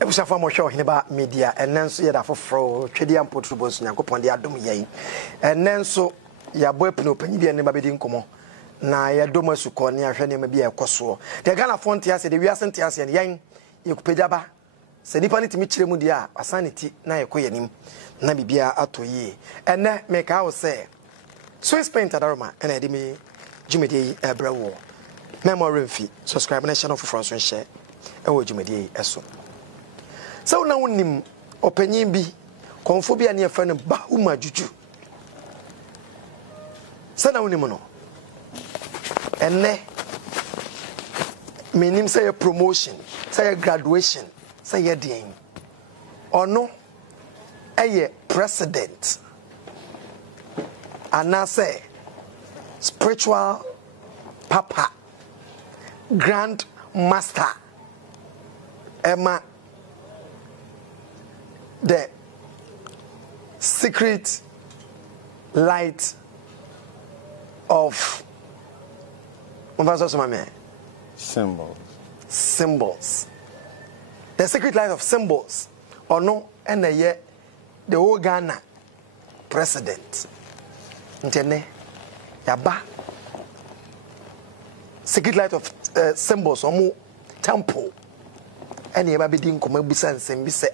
Ebusafa mo hwe Oheneba media enenso ye da foforo twedi ampotu bonso Nyankopon de adom yen enenso ya boy pno panyi de ne ba bedi nkomo na ya dom asuko ne ahwe ne ma bia ekoso de Ghana fonte ase de wiase nte ase ne yen ye kupejaba se nipa ne timi kiremu de a asaneti na ye koyanim na bibia atoyi ene me ka wo se Swiss Paint Adaroma ene de me jumedi ebrawo memory mfi subscribe na channel for so share ewo jumedi eso. So na wonim opanyin bi konfo bia ne yafa ne Bahuma Juju. So na wonim no. Enne menim say a promotion, say a graduation, say a den. Ono eye president. Ana say spiritual papa, grand master. Emma the secret light of symbols. The secret light of symbols. Or no, and the whole Ghana president. Ntene yaba secret light of symbols. Omo temple. And yaba bidin koma busa nsem bi say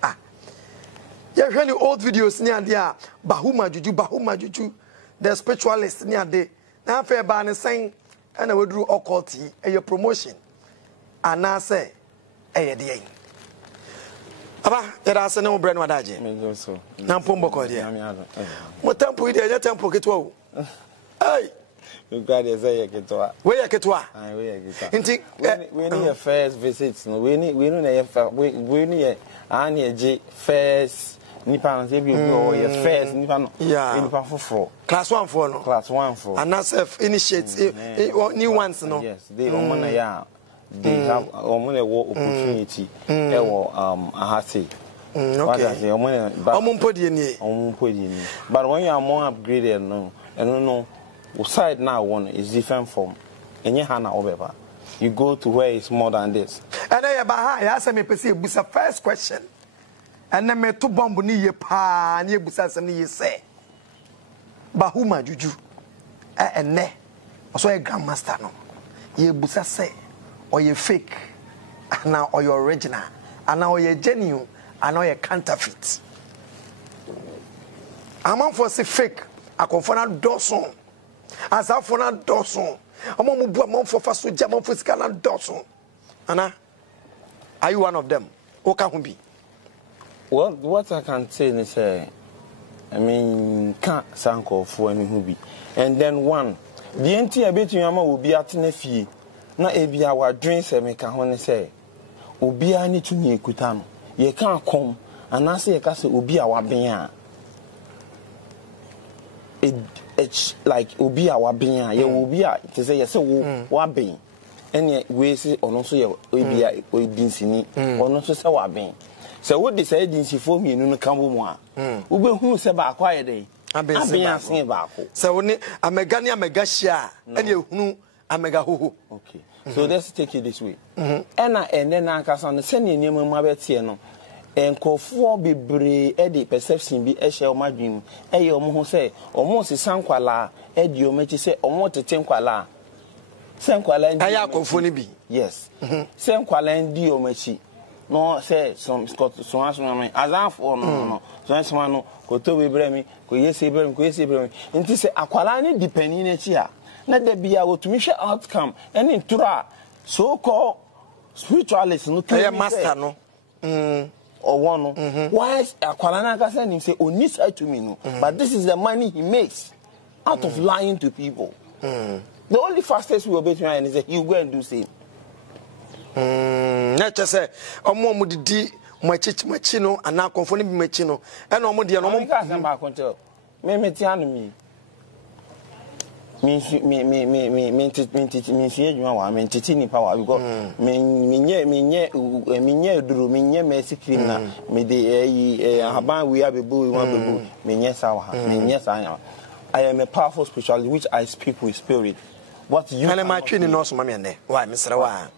you hear the old videos near there, Bahuma Juju, the spiritualist near there. Now, fair ban is saying, and I will do occulty a your promotion. And now say, a day. Aba, there are no brand wadaji. Nampombo Kodia. What temple is your temple get well? Hey, you got a say a ketwa. Where a ketwa? We need a first visit. We need a first. Nipa say be your first nipa no nipa foforo class 1 for no class 1 for and self initiate new ones no yes they omona ya they have omona wo opportunity e wo ahase okay omumpodi ni but when you are more upgraded no and no side now one is different from enye ha na obeba you go to where it's more than this and I ba ya say me pese busa first question. And then me to bomb ni ye pa ni busa sem ni ye say Bahuma Juju ene oso e grandmaster no ye busa say or ye fake ana or your original ana or ye genuine ana or ye counterfeit amon for say fake akonfona doson asafona doson amon mu bu amon for faso ja amon for skana doson ana are you one of them oka hu bi. Well, what I can say is, I mean, can't sanko for any hobby. And then one, the entire bit you will be at Nefi. Not a be our dreams, I make a honey say. Ubia need to me kutam. Ye can't come, and I say a castle will be our being. It's like Ubi our being, you will be to say, yes, what being. And yet, we say, or also, you will be a seen, or not so what being. So what they say in for me no come more. Ube who say ba quiet day. I've been saying about. So when a mega share and you who a mega who. Okay. So let's take it this way. And then I can send the name of my betiano. And call for be brave Eddie perception be a shell my dream. Eh, your mo say almost a sanquala, Eddie, you may say, or what a tenquala. Sanquala, I am confounded. Yes. Sanquala, dio mechi. No, say some Scott so as I for no. So as one go to be bremi, go yes, bremi. And this say aqualani depending in here. Let there be a to mission outcome. And in Tura, so called spiritualists, no master, no. Or one. Why is aqualana sending say, oh, this to me, no. But this is the money he makes out of lying to people. The only fastest way of being is that you go and do same. Nature say, omo mudidi machino and now confounding machino, and omodia no more back until me tiano me. Me titini power. We got me duru me mercy cream na me de haban we have a boo me yes I am a powerful spirituality which I speak with spirit. what you and my training no so mame why Mr. Wa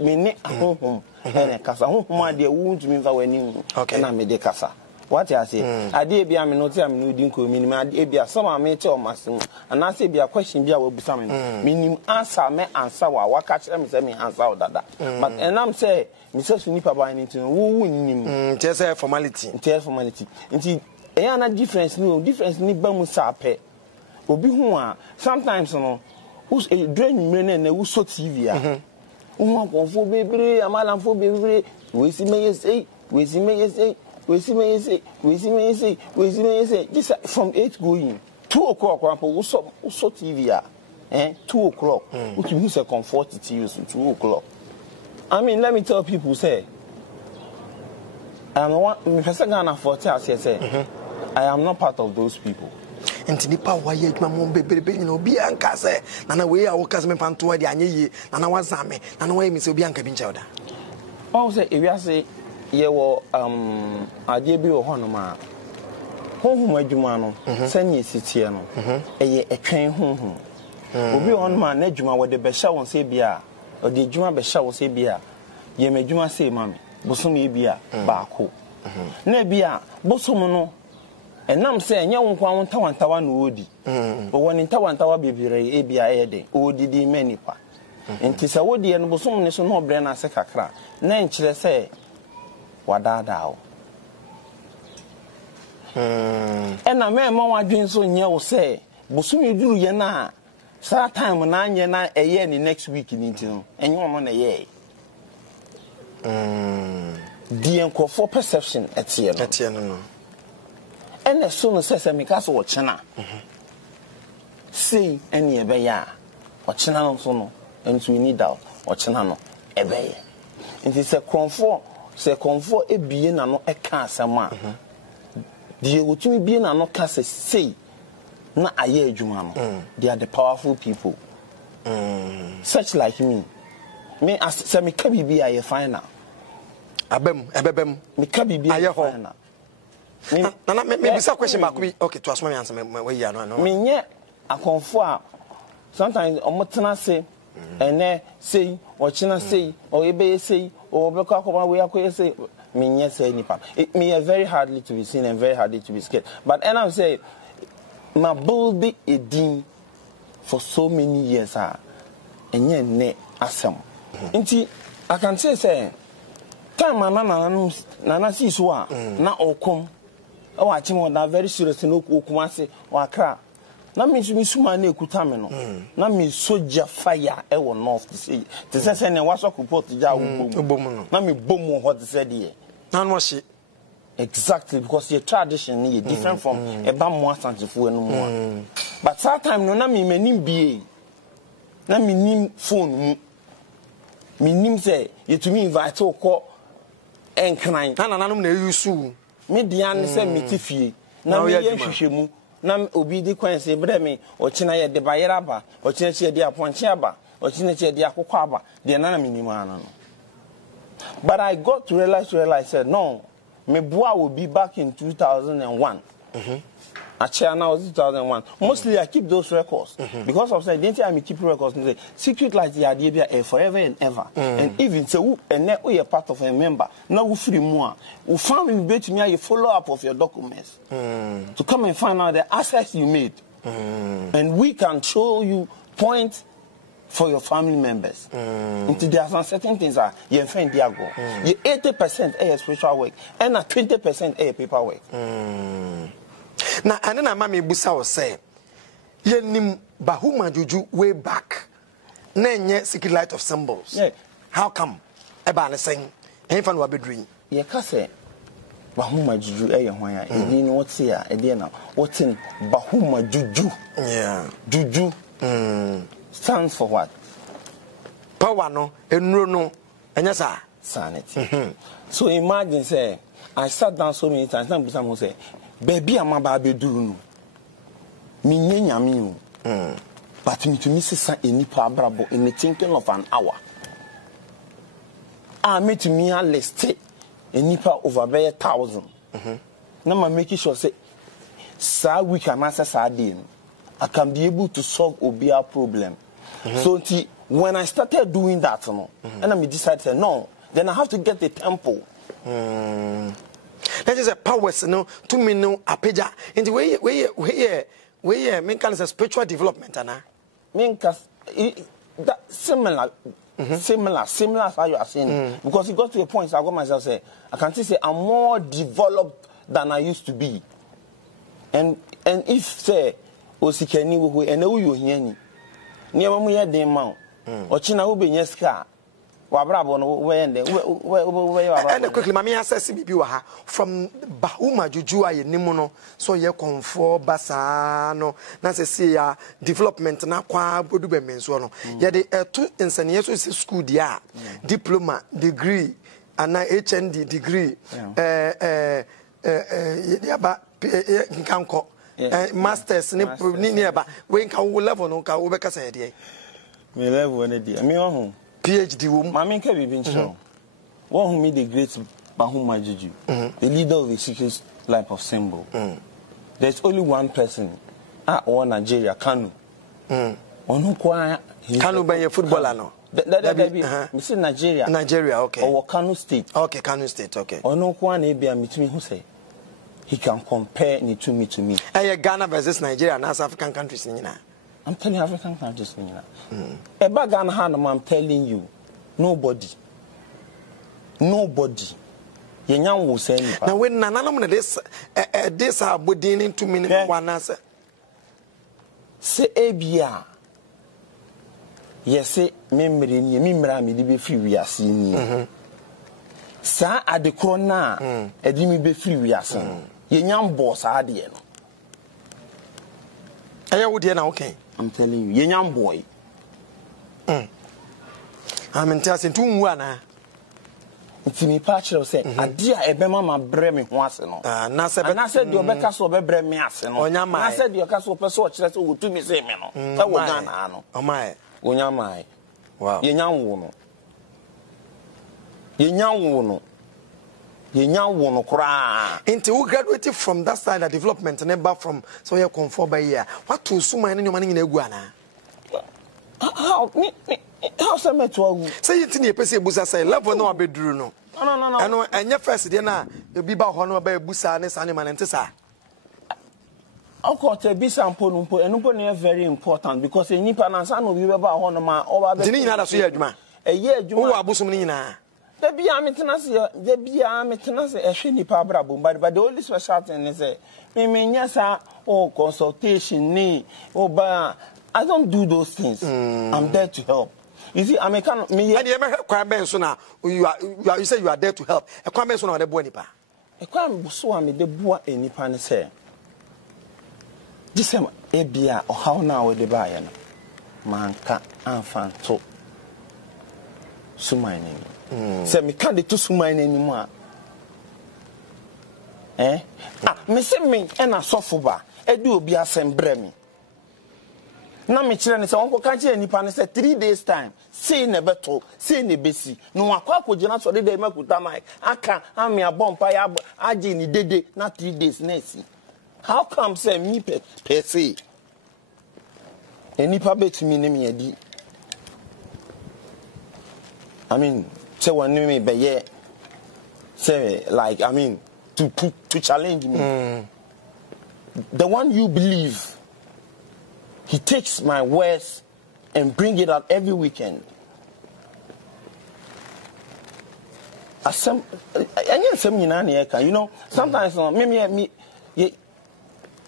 me ne ahonhom ene kasa ahonhom ade wu ntumi fa wani na me de kasa what I say ade bia me no tia me no di nko minim ade bia some me che o masem ana say bia question bia wo bisa me minim answer me answer wa waka kire me say me answer dada but and I'm say me say so nipa ba ni tin wo nim say formality nti e na difference ni ba mu sa pe obi hu a sometimes no us e drain me na wo so TV a wo akonfo bebre amalanfo bebre we si me say this from 8 going 2 o'clock we so TV 2 o'clock which means a comfort to use 2 o'clock. I mean, let me tell people say I am not part of those people. Enti nipa wa ye adwuma mo bebrebe nyina obi anka se na we a wo kase me panto ade anye yi na wazame na wa mi se obi anka bi ncha oda. Paul say e wi say ye wo ade bi wo hono ma honhum adwuma no sanye sitie no eye etwen honhum obi hono ma na adwuma wo de be hya won se bia o de adwuma be hya wo se bia ye me adwuma se ma me bosom e bia baako na bia bosom no enam se enye wo kwa won tawantawa no odi o woni tawantawa bebire e bia e de odidi manipa enti se wodi e no bosom ne so no obre na se kakra na nkire se wadada o ena me ma wadwen so nye wo se bosom eduru ye na sa time na anye na eye ni next week ni ntino enye wo no na ye the enkofo perception etie no ene so no se me ka so wo chena see ene ebe ya wo chena no so no enti we need out wo chena no ebe ye enti se konfo ebie na no eka asema die wotumi bie na no ka se na aye adwuma no they are the powerful people such like me as se me ka bibi aye final ebebem me ka bibi aye final na me bisa question mark we okay to asoma me answer me we ya no me nye akonfo a sometimes omotena se ene sei o china sei o ebe sei o be kwa kwa we akoye sei me nye say nipa me are very hardly to be seen and very hardly to be scared but and I say my build a din for so many years enye ne asem nti I can say time nana si so a na okom e wa chimo na very serious no okum ase wa kra na me suma na ekuta me no na me soldier fire e wo north to say ne waso report ja wo bom na me bom ho to say dey na no she exactly because your tradition is different from eba mo asantifo enu mo but that time no na me manim bie na me nim phone mu me nim say yetumi invite okọ enkran na nanom na yusu me dia ne say me tifie na me ye hwehwemu na obi di kwanse bre me o kina ye de bayera ba o kina che de aponche aba o kina che de akokọ aba de na me nim ana no but I got to realize said no me boa will be back in 2001 actually now 2001 mostly I keep those records because of say didn't I keep records secret like the idea forever and ever and even so and now you are part of a member now we free more we found me bet me a follow up of your documents to come and find out the assets you made and we can show you points for your family members. Into there are some certain things that you find there go. You 80% a spiritual work and 20% a paperwork. Na anena mama busa wo say ye nim bahuma juju way back na enye secret light of symbols. Yeah. How come? Eba ne sen en fa no abedrin. Ye ka say bahuma juju e ye hwan ya e di no wote ya e di na wote bahuma juju. Yeah. Juju. Stands for what? Power no enuro no enya sa sanity. So imagine say I sat down so many times and someone say baby am ba be duru no me nyame o but me to miss enipa abrabo in the thinking of an hour me to me a list enipa over 1,000 na ma make sure say sa we can answer sa day I can be able to solve obia problem So when I started doing that, and I decided, no, then I have to get a temple. That is a powers, no, to me, no, apeja. In the way, mean, kind of spiritual development, Anna. Mean, that similar as how you are saying. Because it got to a point, I got myself say, I can say I'm more developed than I used to be. And if say, Osikeni, and you hear near me at the amount, or China will be yes car. And quickly, Mammy says, from Bahuma Jujua, Nimono, so ye comfort Basano, Nasia, development, na qua Budube Mensono. Yet the 2 insegnation school, dia, diploma, degree, and HND degree, masters, nearby, when can we level no car over Cassadia? Me level one idea. Me home. PhD woman. Mammy can be shown. One who made the great Bahuma Juju, the leader of the secret life of Symbol. There's only one person or Nigeria, Kanu. On who choir Kanu by a footballer. No, Miss Nigeria. Nigeria, okay. Or Kanu State. Okay, Kanu State, okay. Or no one be a meet me who say he can compare me to me. Ghana versus Nigeria and African countries. I'm telling you, African countries. About Ghana, I'm telling you, nobody. Yenyan will say now when none of this are beginning to mean one answer. Say Abia. Yes, say memory, me be free. We are seeing Sa at the corner, a dimmy be free. We are seeing Yenyan boss. I would hear now, okay. I'm telling you, Yenyan boy. I'm in Tassin 2 1. It's me patch of say, a dear Ebema breme once and all. And I said, your Becasso bebre me as and all. I said, your castle person to me say, Meno. That was Ghana. Oh, my. Unyamai. Wow. Yenyan wono cry. Into who graduated from that side of development and never from so you come for by year. What to suma in your money in a guana? How some to say it in your person busa say love no bedroom no. No. I know and your first dinner you be about honor by busa and this animal and tessa. Of course, a bisa and Ponumpo is very important because in Nipan and San will be about honor over the dinner as a year, you are Busumina. There be a maintenance, a shiny pabrabum, but the only special thing is a yes, consultation, knee, I don't do those things. I'm there to help. You see, I can't me. I never quite sooner. You say you are there to help. A comment on the Bonipa. A crime so I made the boy any pan say. This time, Abia or how now the buyer. Manka infant so. Sumining. Say me can't do sumine anymore. Missing me and a sofa. I do be a same bremi. Now, me children say, Uncle can't any pan say 3 days time. Say in a battle, say in a busy. No, I quack with you not for the day, Makutama. I can't, I'm a bomb, I didn't day, not 3 days, Nancy. How come say me per se? Any public me name ye. I mean, say one name be ye. Say like I mean to challenge me. The one you believe. He takes my words and bring it out every weekend. You know, sometimes me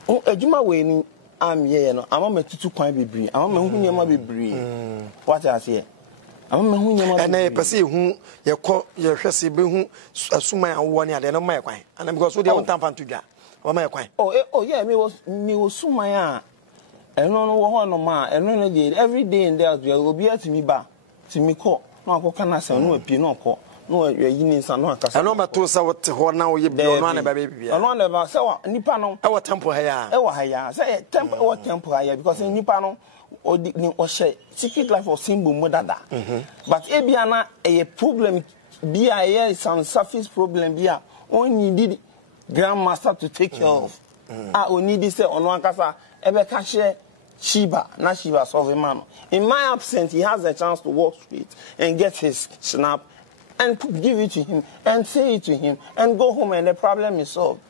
Ejuma we I'm here, no. I'm a tutu kwan bebre. I'm a hu nyama bebre. What I say? I'm a hu nyama. And I perceive who you call your hwese be hu asuma awo ne ade no my kwan. And because we dey want time to dwa. O my kwan. Oh yeah, me was suma ya. And no ma, and no day every day in there will be at me ba. To me call. No ko kana say no pie no ko. No yini san no akasa. No matter so what ho na wo ye bi no na baby. No never say nipa no. E wo temple ha ya. E wo ha ya. Say temple wo temple ha ya because nipa no o share secret life of Symbol modada. But e bia na a problem bia here some surface problem bia only need grandmaster to take care of. O need say ono akasa e be ka share Shiba, not Shiba, solving man. In my absence, he has a chance to walk straight and get his snap and give it to him and say it to him and go home and the problem is solved.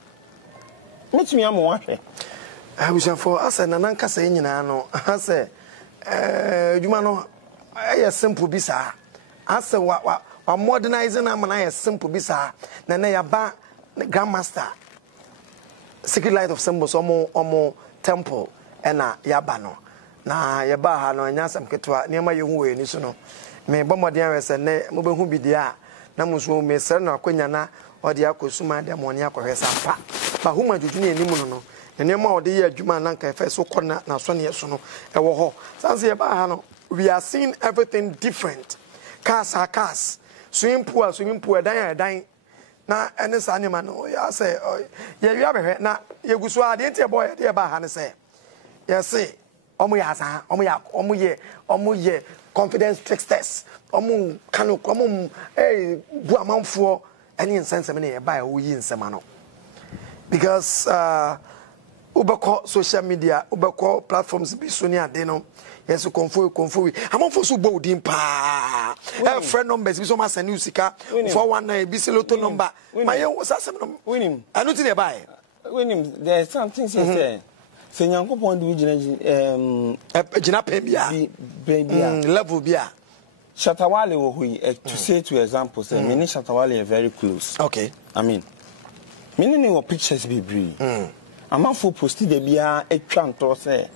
Meet me, I'm watching. I wish for us and Nanka saying, I say, you know, I simple bisa. I say, what modernizing them and I a simple bisa. Nana ba grandmaster. Secret Light of Symbols, omo temple. Ena yabano na yaba ha no anya sam ketwa niam ayehu we ni so no me bomodin we se ne mo behu bidia na muso me sere na akwanya na ode akosuma de mo ne akohwesa pa ba huma juju ne enimu no no niam ode ye adwuma na nka fe so kona na so ne so no e wo ho sanse yaba ha no we are seeing everything different cars swimming pool dan na ene sa ne ma no ya say ye wi abehwe na yeguso ade ntie boy de ba ha ne say yes, omu ye confidence tricksters. Omu kanu buaman for any insense me buy we in semano. Because ubako social media, ubako platforms be sonia deno. Yes, confu. I'm on for so bolding pa. Friend numbers, be so much and usika for 19 be loto number. My was winning. I don't think buy. Winning, there's something he said. Senyankopon do gina pembia level bia Shatawale wo hui to say to example say me ni Shatawale are very close. Okay, I mean me wo pictures be bri amafo post de bia etwa nto say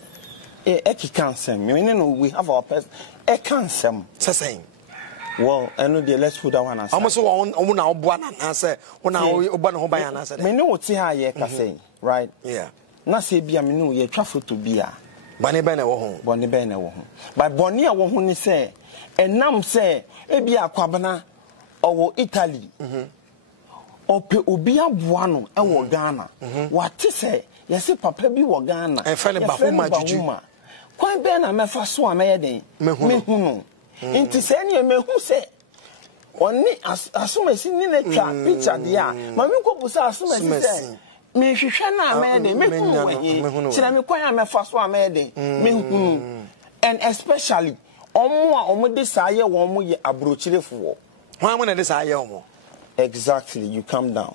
ekika nsem me no we have our person ekansem saying well eno dey let's put that one aside almost on na obo na say una obo na ho ban na say me no ti ha ye ka say right yeah na se bia me no ye twa photo bia bone be na wo ho but bone a wo ho ni se enam se e bia kwabana owo Italy ope obi aboa no e wo Ghana wate se ye se papa bi wo Ghana e fele bahuma juju kwan be na mefa so a meye den mehu no nti se ne mehu se oni asomasi ni na twa picture dia ma me ko busa asomasi se me hwehwe na amede me hunu kira me kwan amefa so amede me hunu and especially omo de saye wo mo ye abrochirefo wo mo na de saye omo exactly you come down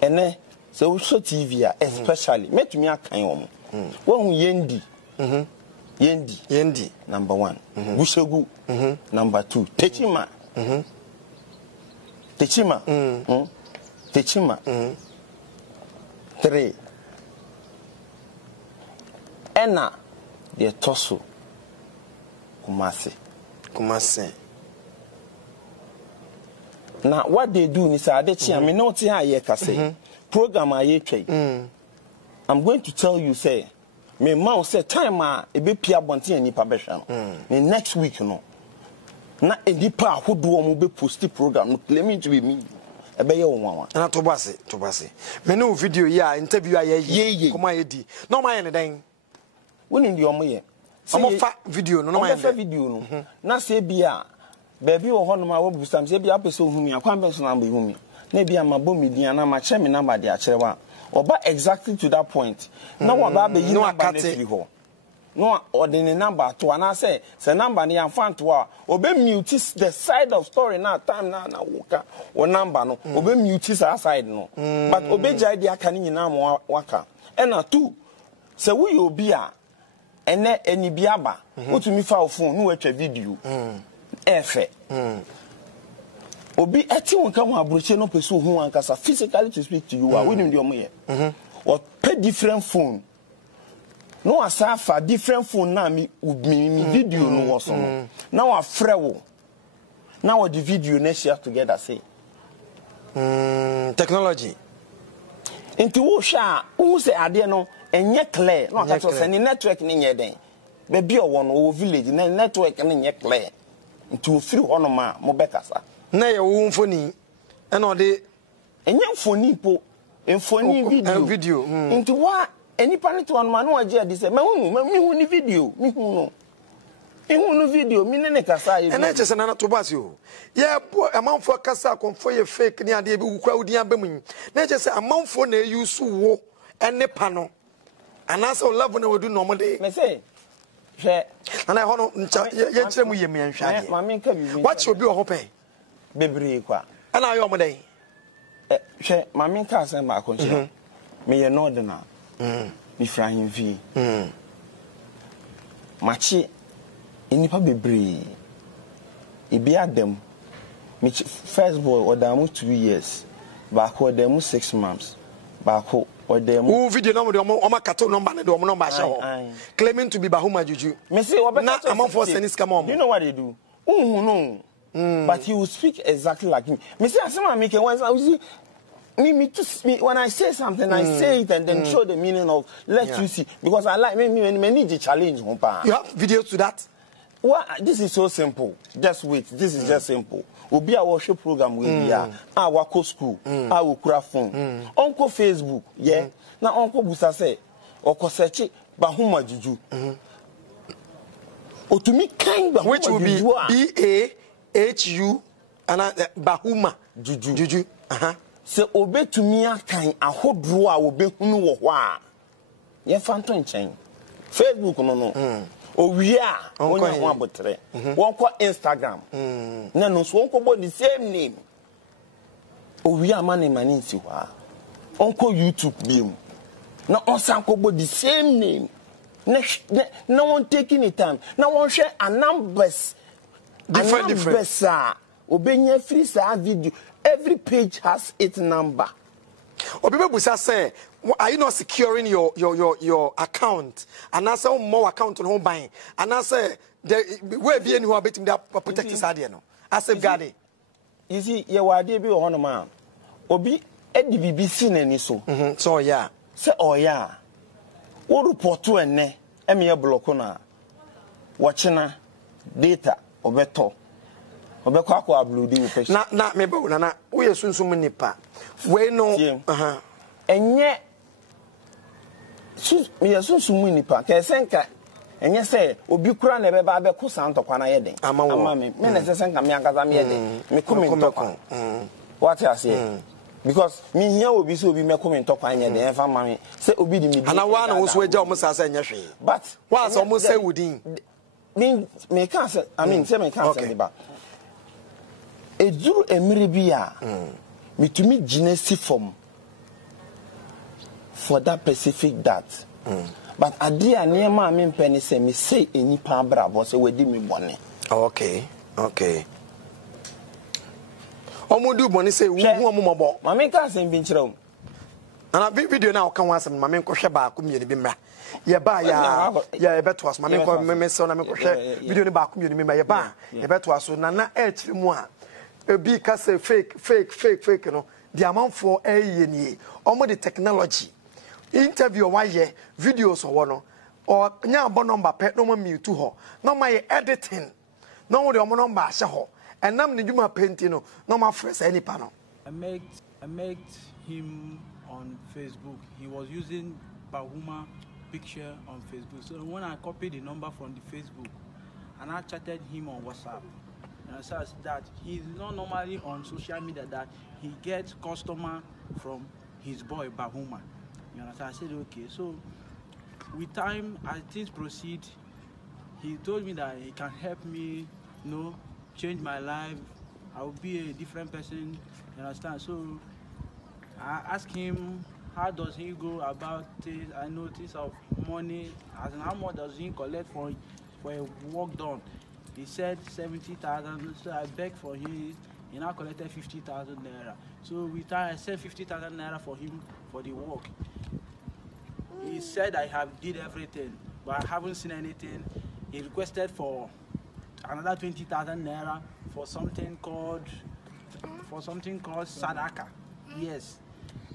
and so we show TV especially metumi akan omo wo hu yendi number 1 Bushegu number 2 Techima 3 Ena de Toso Kumasi. Now what they do is they me no ti aye ka say program aye twai. I'm going to tell you say me ma say time e be pia bonte anipa be hwa no. The next week no. Na enipa ahodo mo be post program no claiming to be me. Ebeye wo nwa na to base me no video ya interview aye kuma ye di no ma ye ne den woni ndi omo ye omo fa video no ma ye fa video no na se bia baby wo ho no ma wo busam se bia pese ohumi akwan be so na ba ohumi na bia ma bo media na ma che me number de a kire wa oba exactly to that point na wa ba be yi number na firi ho no ordinary number to ana say number ni amfan to a obe mute the side of story na time na woka o number no obe mute sa side no but obe jai dia aka ni nyina mo waka e na 2 say we obi a ene eni biaba otumi fa phone no watwa video efe obi eti won ka ho abroche no peso hu ankasa physically to speak to you we nim de omo ye or pay different phone no asafa different phone na me video no was no now a frewo now the video na share together say technology into wo sha who say ade no enye clear no aka say ni network ni nye den be o won o village na network ni nye clear into free hono ma mo bekasa na ye wo mfoni e na ode enye mfoni po mfoni video into wa any panic one man no age ade say me hu ni video me hu no video me ne kasa ye na che se na to base o ye bo amanfo kasa konfo ye fake ni ade bi wukwa udi abam na che se amanfo na use wo ene pa no anasa o love na wodu no mo de me say And I want to you me and Shadi. Mammy can be What will be your hope? Baby, And I am a day. Mammy can't send back on me a northerner. Me frying V. Machi in the baby. It be at them. First boy or them 2 years. Back or them 6 months. Back or them. Who video number on my cartoon number and the number show. Claiming to be Bahuma Juju. Missy, what not among for Senis come on. You know what they do? Oh, no. But he will speak exactly like me. Missy, I saw make once I was. Me when I say something, I say it and then show the meaning of let you see. Because I like me need the challenge. You have videos to that? Well, this is so simple. Just wait. This is just simple. We'll be a worship program with our school, our craft phone, Uncle Facebook, yeah. Now Uncle Busa say, Oko search Bahuma Juju. Or to me, kind of which will be BAHU and Bahuma Juju. So obey to me a kind. I hope draw obey who wa. Yeah, Phantom chain. Facebook no. Oh, we are only one but three. One call Instagram. No, so one call the same name. Oh, we are money into her. Uncle YouTube beam. No, on Sanko the same name. No one taking it time. No one share a numbers. Different. Obey free video. Every page has its number. Obibebusa say, are you not securing your account? And I say more account on home buying. And I say where be any who are betting that protect his idea no. I safeguard. You see, you are there be on man. Obi Eddie BBC nani so. So yeah. Say oh yeah. What report to ene eme block na. Watching data obeto. Obekwa kwa uploading with na mebe na we sunsun nipa we no enye me sunsun nipa ka senka enye say obi kura na beba abeko santokwa na yeden ama me na senka me ankaza me yeden me comment tokwa what you say because me here obi so obi me comment tokwa yeden e fa ma me say obi di me bi ana wa na wo so eja o musa say enye hwe but wa so mo say wudin me can say I mean say me can say ba Ejuru emiribia me to me genesi form for that specific that but adia near ma me penny say me say any pa bra bo say we di me bone okay omodu bone say wu hu omomo ma me ka say binchira na video na o kan wasem ma me nkohwe ba ko mieni bi mra ye ba ya beto aso ma me ko me se na me kohwe video ni ba ko mieni bi mra ye ba ye beto aso na etri mu a ebi ka say fake no the amount for ni omo the technology interview wa ye videos o no or nya bo number pe no ma mute ho no ma ye editing no wo the omo number ahye ho enam ne djuma penti no no ma fresh any pa no I met him on Facebook. He was using Bahuma picture on Facebook. So when I copied the number from the Facebook and I chatted him on WhatsApp, and I said that he's not normally on social media, that he gets customer from his boy Bahuma. You understand? I said okay. So with time, as things proceed, he told me that he can help me, change my life. I will be a different person. You understand? So I asked him, how does he go about it? I notice of money, as in how much does he collect for a work done? He said 70,000, so I begged for him. He now collected 50,000 naira. So with time, I said 50,000 naira for him for the work. He said I have did everything, but I haven't seen anything. He requested for another 20,000 naira for something called Sadaka. Yes,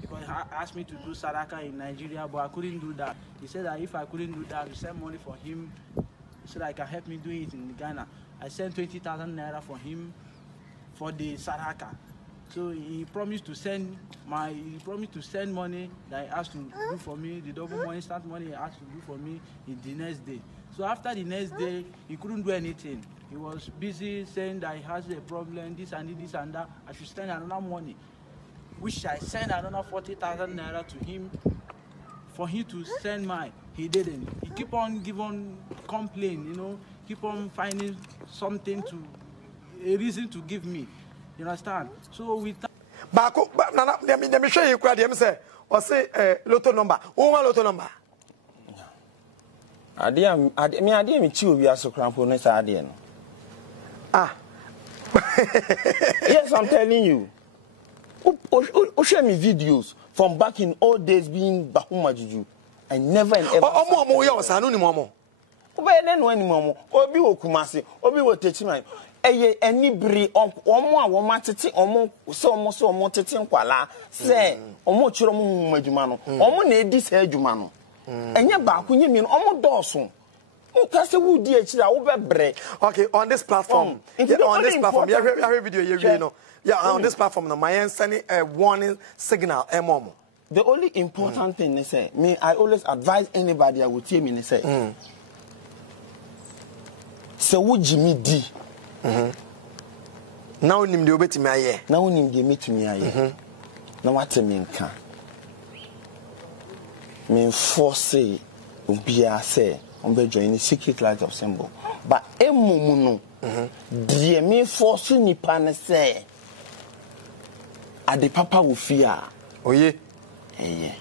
because he asked me to do Sadaka in Nigeria, but I couldn't do that. He said that if I couldn't do that, he sent money for him so that he can help me do it in Ghana. I sent 20,000 naira for him for the Sadaka. So he promised to send money that he asked to do for me, the double money, instant money he asked to do for me in the next day. So after the next day, he couldn't do anything. He was busy saying that he has a problem, this and that. I should send another money, which I sent another 40,000 naira to him for him to send mine. He didn't. He keep on complain, you know, keep on finding something a reason to give me. You understand? So we. Bako, let me show you. Let me say, or say lotto number. Who want lotto number? I didn't chew we are so cramped. Ah. Yes, I'm telling you. Who show me videos from back in old days being Bahuma Juju. I never and ever. Oh, you was no more. But then when Momo, Obi Okumasi, Obi will teach me. Any bri omo matiti omo so mo tete nkwala say omo chiro mo adwuma no omo na edi say adwuma no enye ba ko nyemi no omo doso nka se wudi akira wo bebre. Okay, on this platform on this platform you have video you know on this platform no my sending a warning signal emomo. The only important thing they say me I always advise anybody I would tell me say so wo Jimmy D. Now nim de obetimi aye. Now nim de metimi aye. Na wate me nka. Me force obia say on be join the secret light of symbol. But emumu no. Die me force nipa ne say ade papa wo fia. Oye. Eh.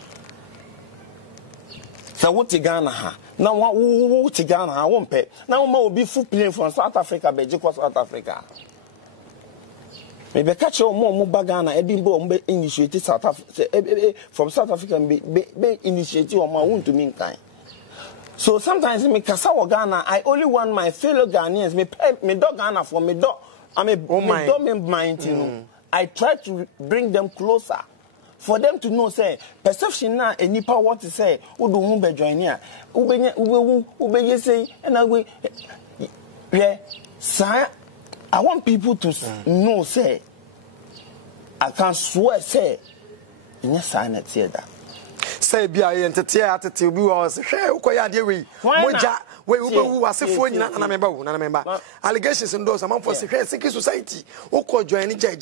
So what Ghana ha? Now what Ghana ha won't pay. Now will be full plane from South Africa, Beijing, South Africa. Maybe catch your more Ghana, Edinburgh, be initiated South Africa from South Africa, be initiated on my own to mean kind. So sometimes me Kasawa Ghana, I only want my fellow Ghanaians, me dog Ghana for me dog. I mean, me dog mind, you know. I try to bring them closer. For them to know, say, perception now, and nipa what to say, who do whom be join here, who be say, and I will, yeah, sir, I want people to know, say, I can swear, say, yes, I not say that. Say, be I entertain to be was, hey, Ukoya, dear, Moja, who was a phone, and I remember allegations and those among for secret society, who called join J.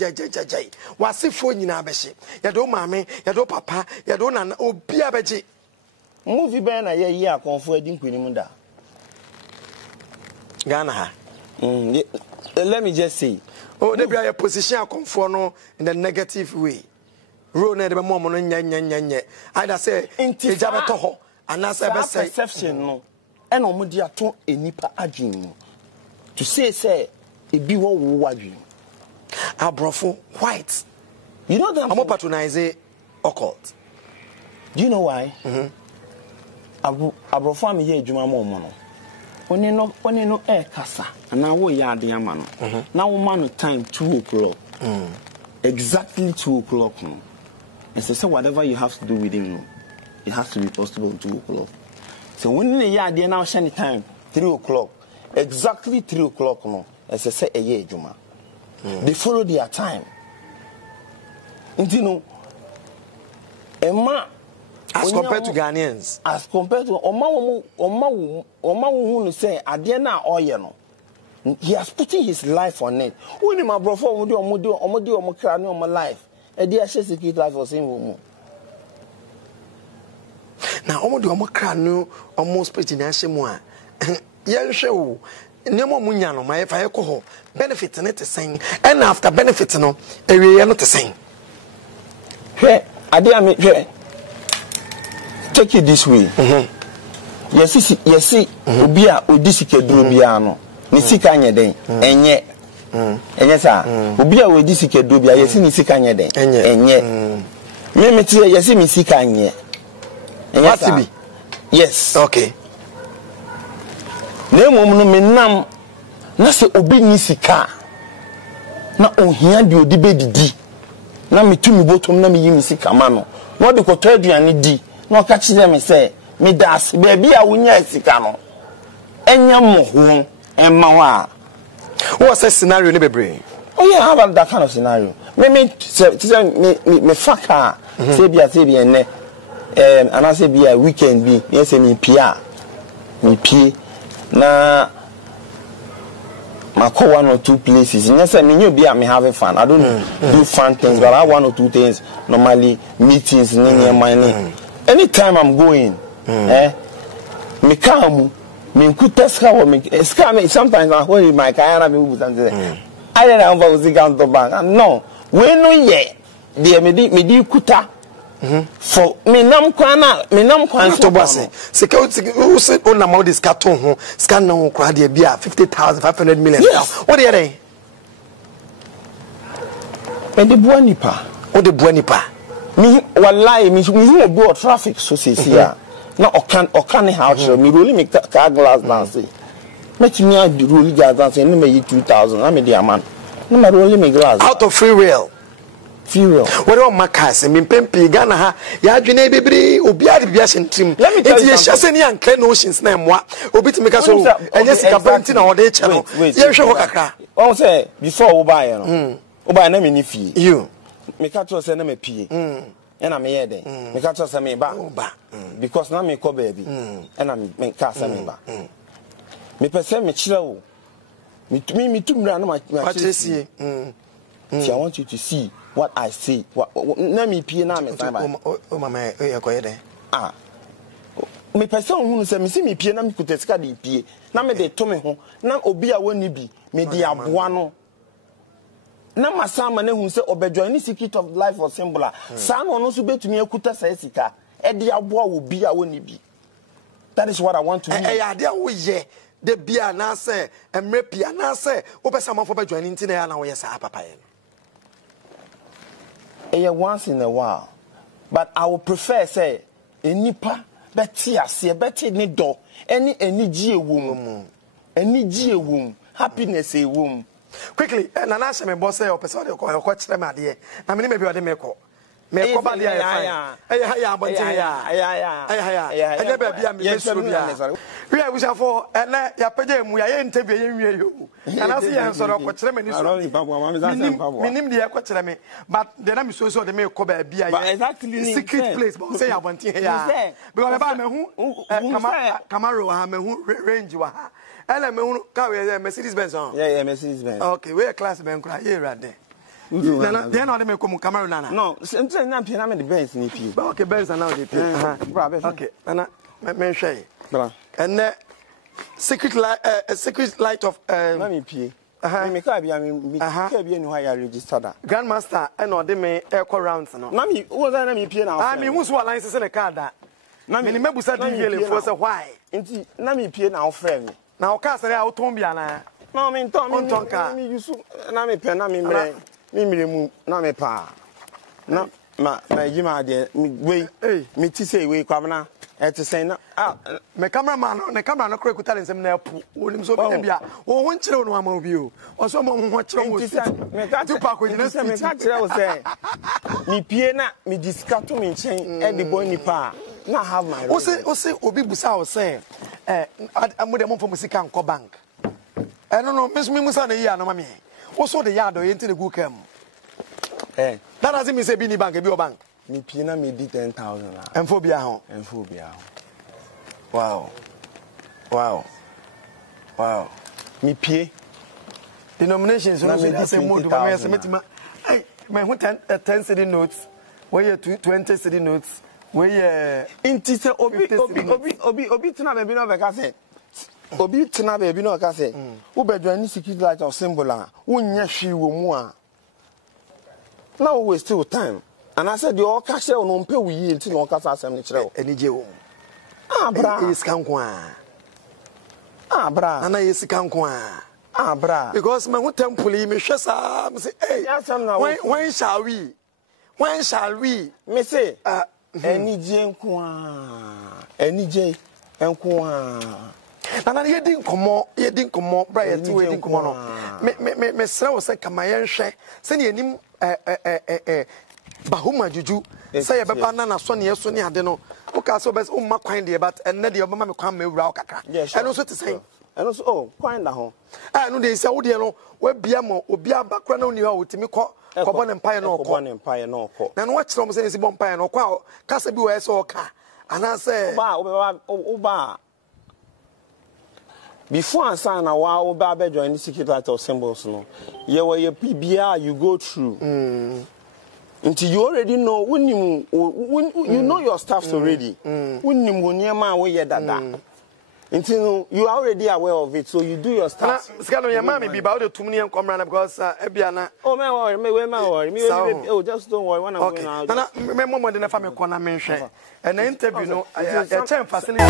Was a phone in Abeshi. Yado mammy, Yado papa, Yadona, oh, Piabeji. Movie banner, yeah, confiding Quinimunda Ghana. Let me just say, oh, they be a position conform in the negative way. Rone the moment, either say, in Tijabato, and that's a perception, no. And on media to a nipa adwin to say it be what we wadwin abrofo white. You know that I'm patronize occult. Do you know why? Abrofo am here adwuma mo no oni no e kasa na wo ya ade ama no na wo ma no time 2 o'clock exactly 2 o'clock no and say whatever you have to do with him no it has to be possible 2 o'clock. So when the year they now shiny time 3 o'clock, exactly 3 o'clock no, as I say a year Juma. They follow their time. And you know, Emma as compared to Ghanaians, as compared to Oma who say Adena Oyeno, he has put his life on it. When my brother would do on my life, a dear says the kid life for same. Now, almost pretty national. Young show. Nemo Munyano, my if I alcohol, benefits and it is saying, and after benefits, no, a real not the same. Hey, I dare me, take it this way. Yes, Ubia, Udisica Drubiano, Nisicanya day, and yet, and yes, Ubia, Udisica Drubia, yes, Nisicanya day, and yet, Mimity, yes, Misicanya. Yes. Okay. Name woman menam na se obi ni sika na ohia de odi di na metumi botom na me yimi sika ma no na de koto aduane di na oka kire me se me das baby a wonya sika no enya moho emma wa what's a scenario ne bebre. Oh yeah, how about that kind of scenario? Me faka say bia ne and I say be a weekend be yes me pia me pie na mako 1 or 2 places yes me you be me having fun. I don't do fun things but I 1 or 2 things normally meetings money anytime I'm going, me come, me could test how me scam. Sometimes I hold my car and me something. I don't know about the gun to bank. No, we no yet. Dear me di kuta. For me nam kwana to boss. Security who said on amount this carton ho scan no crowd there be 50,000 500 million. What are they? And the buanipa. What the buanipa? Me wallahi me go traffic so say here. Na okan house me really make car glass down say. Make me a really glass say no me 2,000 na me dey man. No me really me glass. Out of free will. Fuel. What on Macas, me pempi Ghana ha, ya dwene bebre obi ade bia sentim. Let me tell you something. Ye hyase ne oceans na emwa. Obi ti meka so enye sika banti na ode che no. Ye hwe ho kakra. Won say before wo buy no. Wo buy na me ni fie. You. Me ka to say na me pie. E na me ye den. Me ka to say me ba. Because na me ko baby. E na me ka say me ba. Me pese me kire wo. Me tumra na ma kire sie. See, I want you to see what I say. Na me pie na me say ba. O mama e ko ye den. Me person hu say me see me pie na me kutesika de pie. Na me de to me ho. Na obi a woni bi me de aboa no. Na masama na hu say obedwan ni secret of life or symbol. Sa no no so betumi akuta sa sika. E de aboa obi a woni bi. That is what I want to do. Eh ade a wo ye de bia na say emre pia na say wo pesa manfo bedwan ni ntina ya na wo ye sa papa ye. Once in a while, but I would prefer say enipa beti ase beti ni do any gie wom happiness e wom. Quickly na na me boss say o person de ko kire me ade na me be ode me ko ba de ya abonte ya enye ba bia me mesuro bia we are wish for na ya pege mu ya ye ntebie ye nwie yo na say ya nsoro ko kire me ni so minim de ko kire me but de na me so de me ko ba bia ye secret place but say abonte ya because ba me hu Camaro ha me hu range wa ha ele me hu ka we Mercedes Benz on yeah Mercedes Benz okay we class ben kura ye rade na they na me come Camaro nana no say na pia na me the Benz ni pie okay Benz na dey pie okay nana me hwe bra and secret light of na me pie me ka bia me ka bia ni ho ya register da grandmaster and ode me echo rounds no na me wo na me pie na me hu so license in the car da na me mebusa DVL for say why nti na me pie na wo frɛ me na o ka sere a wo ton bia na no me ton me yusu na me pe na me mre mu na me pa na ma yima de we me ti say we kwabna e ti say na me cameraman no camera no kura kuta nsem na epu onim so be bia wo ho nkire no ama obi o o so mo ho kire wo me ka tu pa ko jina me ka kire wo say me pie na me discuss me nchen e de boy ni pa na have my o say obi busa o say amode mo fo musika nko bank no me musa na yi anoma me wo so de yard o yenti de go kam that doesn't mean say bi ni bank e bi o bank me pie na me di 10,000 enfo bia ho wow me pie denominations no say mood me say metima hey my 10 cedi notes we 20 cedi notes we inti say obi tena be bi no be ka say obi tena be bi no ka say wo bedwan ni secret light of symbol a wo nya hwi wo mu a now we still time and I said the all cash no mpe wo yi nti no ka sa asem ni kire wo enije wo bra is kanko bra ana is kanko bra because me hu temple yi me hwe sa me say hey when shall we me say enije nko enije nko na yedi nkomo bra yeti we di nkomo no me sere wo se kama ye hwe se ne anim bahuma juju say beba na so ne so ne ade no o ka so bes o ma kwan de but enne de obama me kwan ma wura o kakra eno so te sen eno so kwan da ho no de se wo de no wa bia mo obi abakra na oni ha otimi ko bo ne mpaye na okọ na no wa kire mo se ne si bo mpaye na okọ ka se bi wo ese oka ana se ba before answer na wa wo ba join the secret light of symbols no ye PBR you go through Until you already know when you know your stuffs already. When you that. Until you are already aware of it, so you do your stuff. Scano, your mommy be about the 2 million comrade because Ebiana. Oh, my worry, oh, just don't worry. When I'm going out, remember more than a family corner mention. An interview, no, a term facility.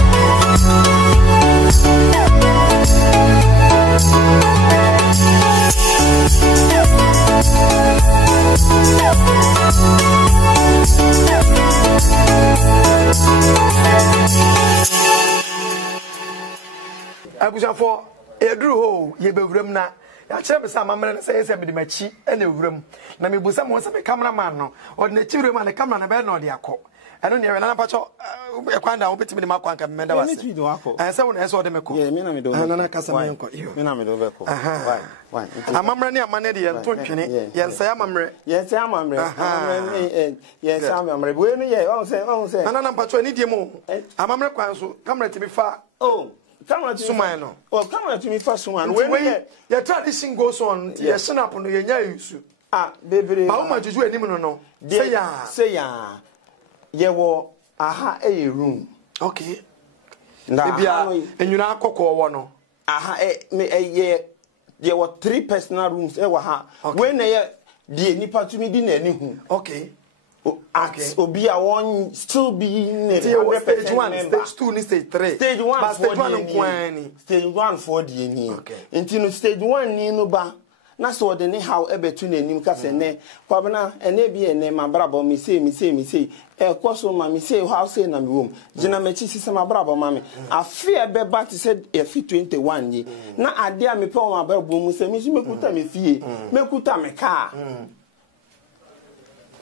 Abuja for Edru ho ye bewuram na ya kire me sama mre say say me de machi e na ewuram na me busa mo say me cameraman no o de na chiwure ma na camera na be na o de akọ eno ne we na pacho e kwanda wo betimi de makwa nka me da wase say won e so de me ko ye me na me do na kasa me nko me na me do be ko why amamre ne amane de ye nto twene ye nsa amamre ye say amamre ye say amamre bo enu ye won say na pacho ni die mo amamre kwan so camera ti bi fa oh camera to Sumano. Oh, camera to me first one. When your tradition goes on, your son up on the use. Ah, baby. How much you any no? Say ya. Ye wo aha a room. Okay. Now, and you now cocoa one. Aha, ye there were 3 personal rooms. When they nipa to me didn't. Okay. Obi a one still be stage 1, stage 2, stage 3. Stage 1 but stage 1 stage 1 for the ni. Okay. Into stage 1 ni no ba. Na so de ne how e betu na nim ka se ne. Kwabena ene bi ene ma brabo mi say. E kwaso ma mi say how say na mi wom. Gina me chi sise ma brabo ma mi. Afi e be ba ti said e fi 21 yi. Na ade a me pe o ma brabo mu se mi si mekuta me fie. Mekuta me car.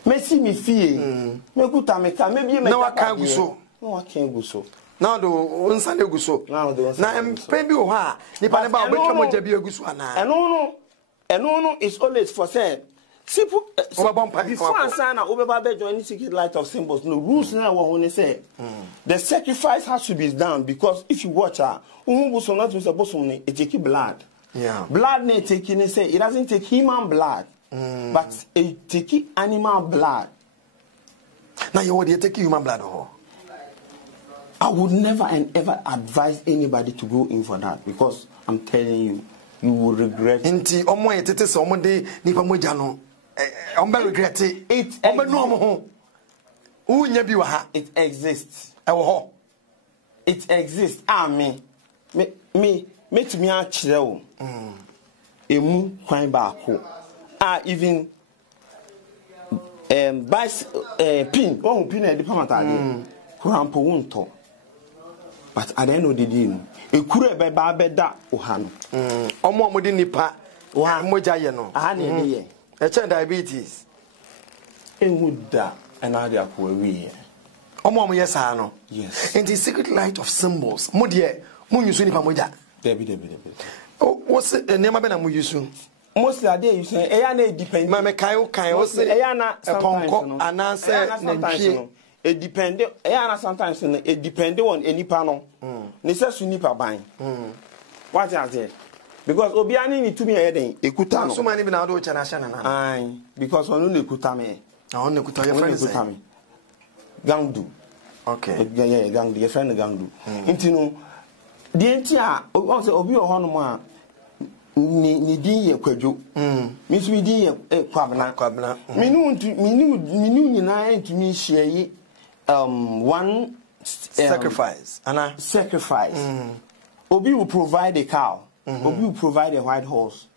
Messi mi fie. Me kuta me ka me bi me. Na wa kan guso. Na wa kan guso. Na do onsa ne guso. Na empe bi o ha. Ni pa ne ba obetwa mo ja bi aguso ana. Eno no is always for say. Simple. Before ansana obeba be join secret light of symbols. No rules na wo ho ne say. The sacrifice has to be done because if you watch her, buso not to say bosom ne it take blood. Yeah. Blood ne take ne say it doesn't take human blood. But it take animal blood. Now you would take human blood. I would never and ever advise anybody to go in for that because I'm telling you, you will regret. Inti omo yetete se omo de nipa moja no. Ombe regret it. Ombe no omo ho. Unya bi wa ha. It exists. Ewo ho. It exists. Me to me a kire wo. Emu kwan ba ko. Even pin oh pin e diplomat kurampo wonto but at the end of the day ekuru be ba beda oha no omo de nipa moja ye no aha na ye e chen diabetes ehuda na dia ko wi omo ye sa no yes in the secret light of symbols mo de mo nyusu nipa moja debi o what's nema be na mo yusu mostly are they using na depend ma me kan o say na sometimes ananse na it depend na sometimes it depend on enipa no ne se su nipa ban what is it because obi ani ni tumi e den ekuta no so many be na do chana shana na because onu na ekuta me onu ekuta your friend say gandu okay yeah gandu your friend gandu intino de ntia obi o hono a ni din ye kwadwo mi so din ye kwabna minu nyina ntumi hie one sacrifice obi will provide a cow obi will provide a white horse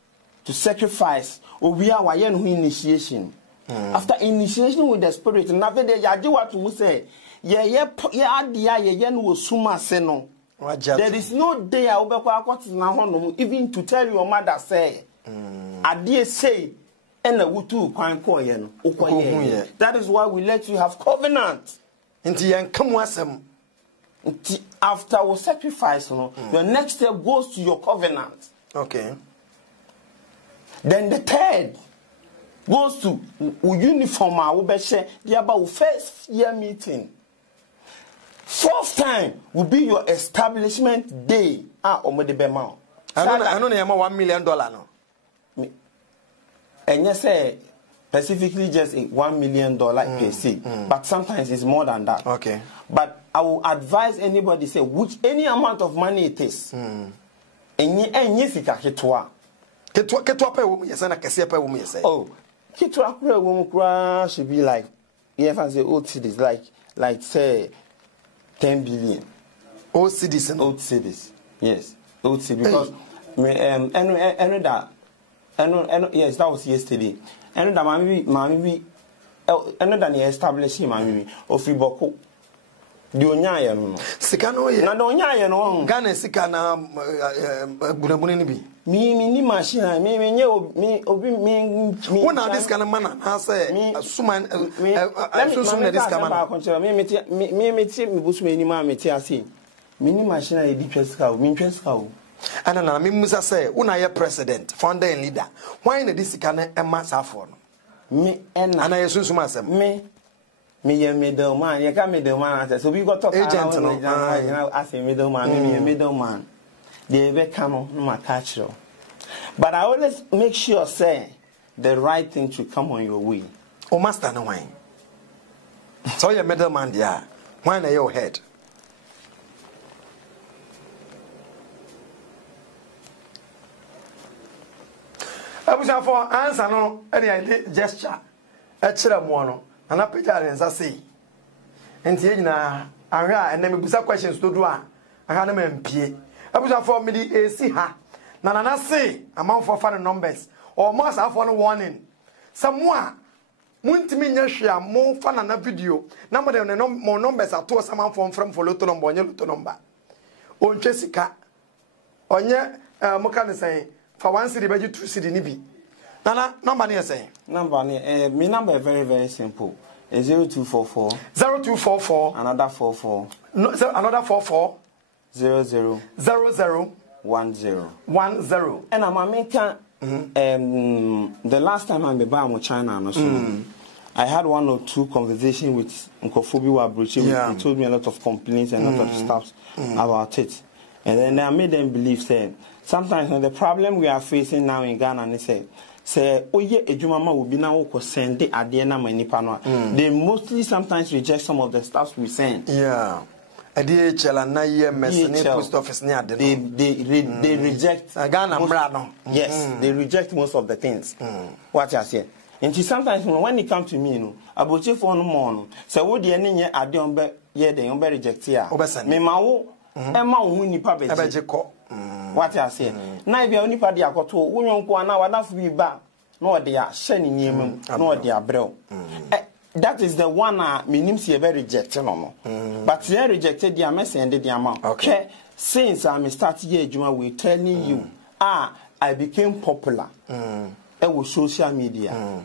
to sacrifice obi a waye no initiation after initiation with the spirit na ve de yaje what mu say ye adia ye no suma se no. There is no day I will be even to tell your mother say, I dare say, and a wutu kwan. That is why we let you have covenant. After our sacrifice, the next step goes to your covenant. Okay. Then the third goes to uniform. I will be the about first year meeting. 4th time will be your establishment day. Omede bema. I know $1 million no. And you say specifically just $1 million per se, but sometimes it's more than that. Okay. But I will advise anybody say any amount of money it is. Enye sika ketwa. Ketwa pa wo mu yesa na kese pa wo mu yesa. Oh, ketwa kura wo mu kura should be like say old cities like say 10 billion. Old cities. Old cities. Yes. Old cities because yes, that was yesterday. And that mami that they establish mami ofri boko. The onyaya no. Sika no ye. Na the onyaya no. Ghana sika na bunabuni ni bi. Me ni machine me nye obi me. When are this kind of man na say suman na this kind of man. Me busu me ni ma me ti ase. Me ni machine e di twesika o. Me twesika o. Ana na me musa say una ye president, founder and leader. Why na this kind of emma safo no? Me ena. Ana ye sunsun asem. Me ye middleman. You can middleman. So we got talk agent no. I say middleman. Me a middleman. They be come no my catch you. But I always make sure say the right thing should come on your way. O master no wine. So your middleman there. Why na your head? Abuja for answer no any gesture. E kire mo no. Ana pejare nsa sei. Enti nyina ahwa ena mebusa questions to do a aha na mampie. Abuja for me di AC ha. Na nana say amount for fan numbers or must have one warning. Somewhere muntimi nya hwea mo fa na video na mo de mo numbers ato sama from follow to number onye to number. Ontwe sika. Onye mo kan say for 1 cedi beji 2 cedi ni bi. Nana number ne say. Number me number is very very simple. 0244 0244 another 44 no another 44 00 10 10 and I'm American. The last time I'm in China no so I had 1 or 2 conversations with Nkofobi Wabruchi. He told me a lot of complaints and a lot of stuff about it. And then I made them believe that sometimes the problem we are facing now in Ghana and say oye ejumama will be now send the adena manipa no. They mostly sometimes reject some of the stuff we send. Yeah. DHL and IMS post office near they reject Ghana no. Yes, they reject most of the things. What I say. And sometimes when it comes to me, no, about you for no more. So what the any year I don't be yeah they don't be reject here. Me ma wo Emma wuni pa beje. What I say. Na be oni pa dia koto wonwonko ana wada fu bi ba na ode ya hye ni nyem na ode abrel. That is the one minim se be rejected no. But they rejected the message the amount. Okay. Since I started here Juma we telling you I became popular. With social media.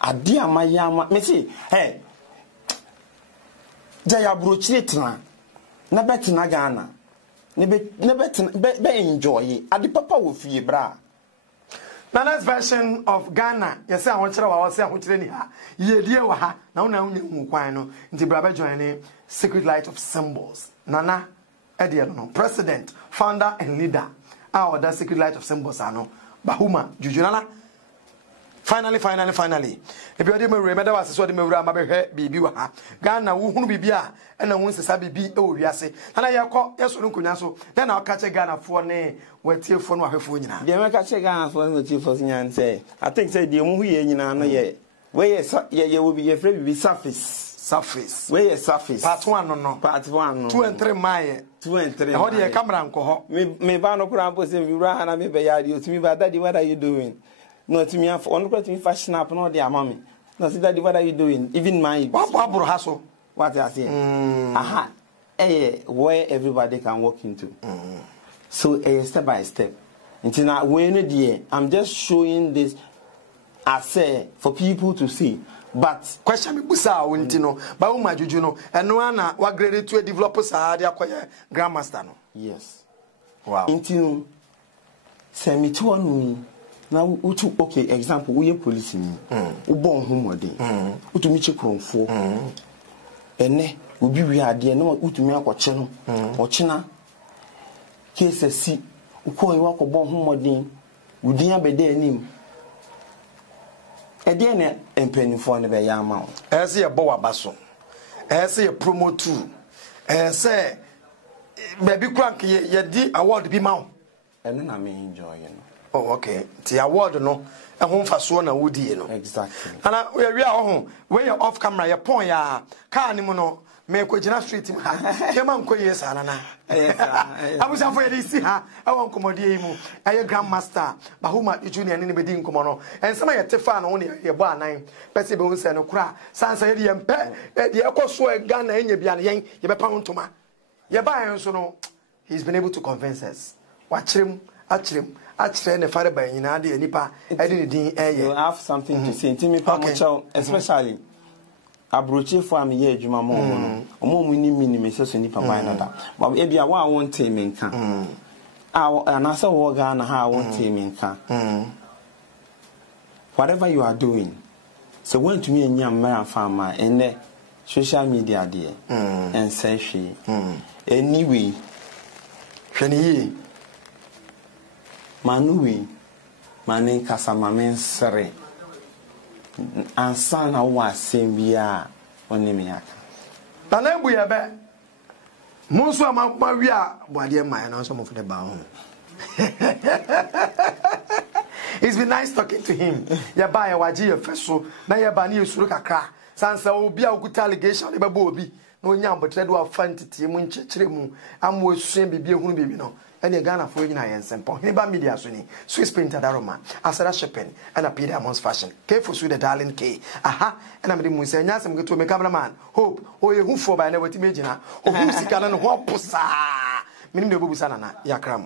Adi amayama me say hey Jaya brochitna na betina Ghana. Ne be enjoy adi papa wo fie bra. The next version of Ghana, you say I want to say I want to ni ha. Ye die wa ha. Na una hu kwan no. Nti bra be join ni Secret Light of Symbols. Nana Edie no. President, founder and leader. Our that Secret Light of Symbols ano. Bahuma Jujunana. Finally. If you are the remember was so the mura mabehwe bibi wa ha. Ghana wo hunu bibia e na wo nsesa bibi e wo wiase. Na ya kọ yeso no nkonya so. Na na ka che Ghana fo ne watiefo no ahwefo nyina. Dey me ka che Ghana fo no watiefo nyan say. I think say dey mu hu ye nyina no ye. We ye will be ye free bibi surface. We ye surface. Part 1 no. Part 1 no. 2 and 3 my 2 and 3. How dey camera nko ho. Me ba no kura mpo say me wura ha na me be ya di otimi ba daddy what are you doing? No, to me, on the to fashion up, no, dear mommy. No, see that what are you doing? Even my what I say. Aha, where everybody can walk into. So, step by step. Until now, when I'm just showing this, I say, for people to see. But question me busa wintino, ba uma jujuno, and no one wa grade to a developer sa dia acquire grandmaster no. Yes. Wow. Intino send me to one. Now, okay, example, we are police ni. Ubon humode. Utumi chekromfo. Ene, ubi we ade na utumi akwache no. Ochina. Case si, uko iwa ko bon humode. Udin abede anim. Ediane empenifo ne be yama o. Ese ye bo wabaso. Ese ye promote. Ese baby crank ye di award bi ma o. Eno na me enjoy no. Oh, okay. The award no. Ehun faso na wodi no. Exactly. Ana we wi a ho when you off camera ye pon ya car ni mu no me ko gina street mu ha. Ke man ko yes ana na. Abusa for ye si ha. I won komodi yi mu. Aye grandmaster Bahuma junior ni be di nkomo no. Ensema ye tefa na wo ne ye bo anan. Pese be hun se no kura. Sansa ye de ye mpe de ekoso e Ghana enya bia na yen ye be pa ntoma. Ye ba yen so no he's been able to convince us. Wachirem Achire ne fare ba nyina de nipa e de din eye. You have something to say. Timi pa mo chow, especially abrochi for am ye adwuma mo no. Omo mu ni minimi so nipa ba na da. But e bia wa won temi nka. Anasa wo ga na ha won temi nka. Whatever you are doing, so when to me nyam mara farmer ene social media there and say she anyway hwani Manuwi manin kasama mensere ansa na wa sembia onimi aka na bu ya be monso ama wi a boade man na so mo fde ba ho. It's been nice talking to him. Ya ba ya waji ya feso na ya ba na yesuru kakra sansa obi a okuta allegation e be ba obi na onya ambotre do afantiti mu nchechire mu amwo suen bibie hunu bibi no ene Ghana for nyina yensempo hini ba media so ni Swiss Printer Daroma Asada Shipping and Peter Amons Fashion K for Sue the darling K aha ena me mu se nya asem geto me cameraman Hope oye hu for ba na wati me gina ohu sika na no ho posa minim de bobu sana na yakram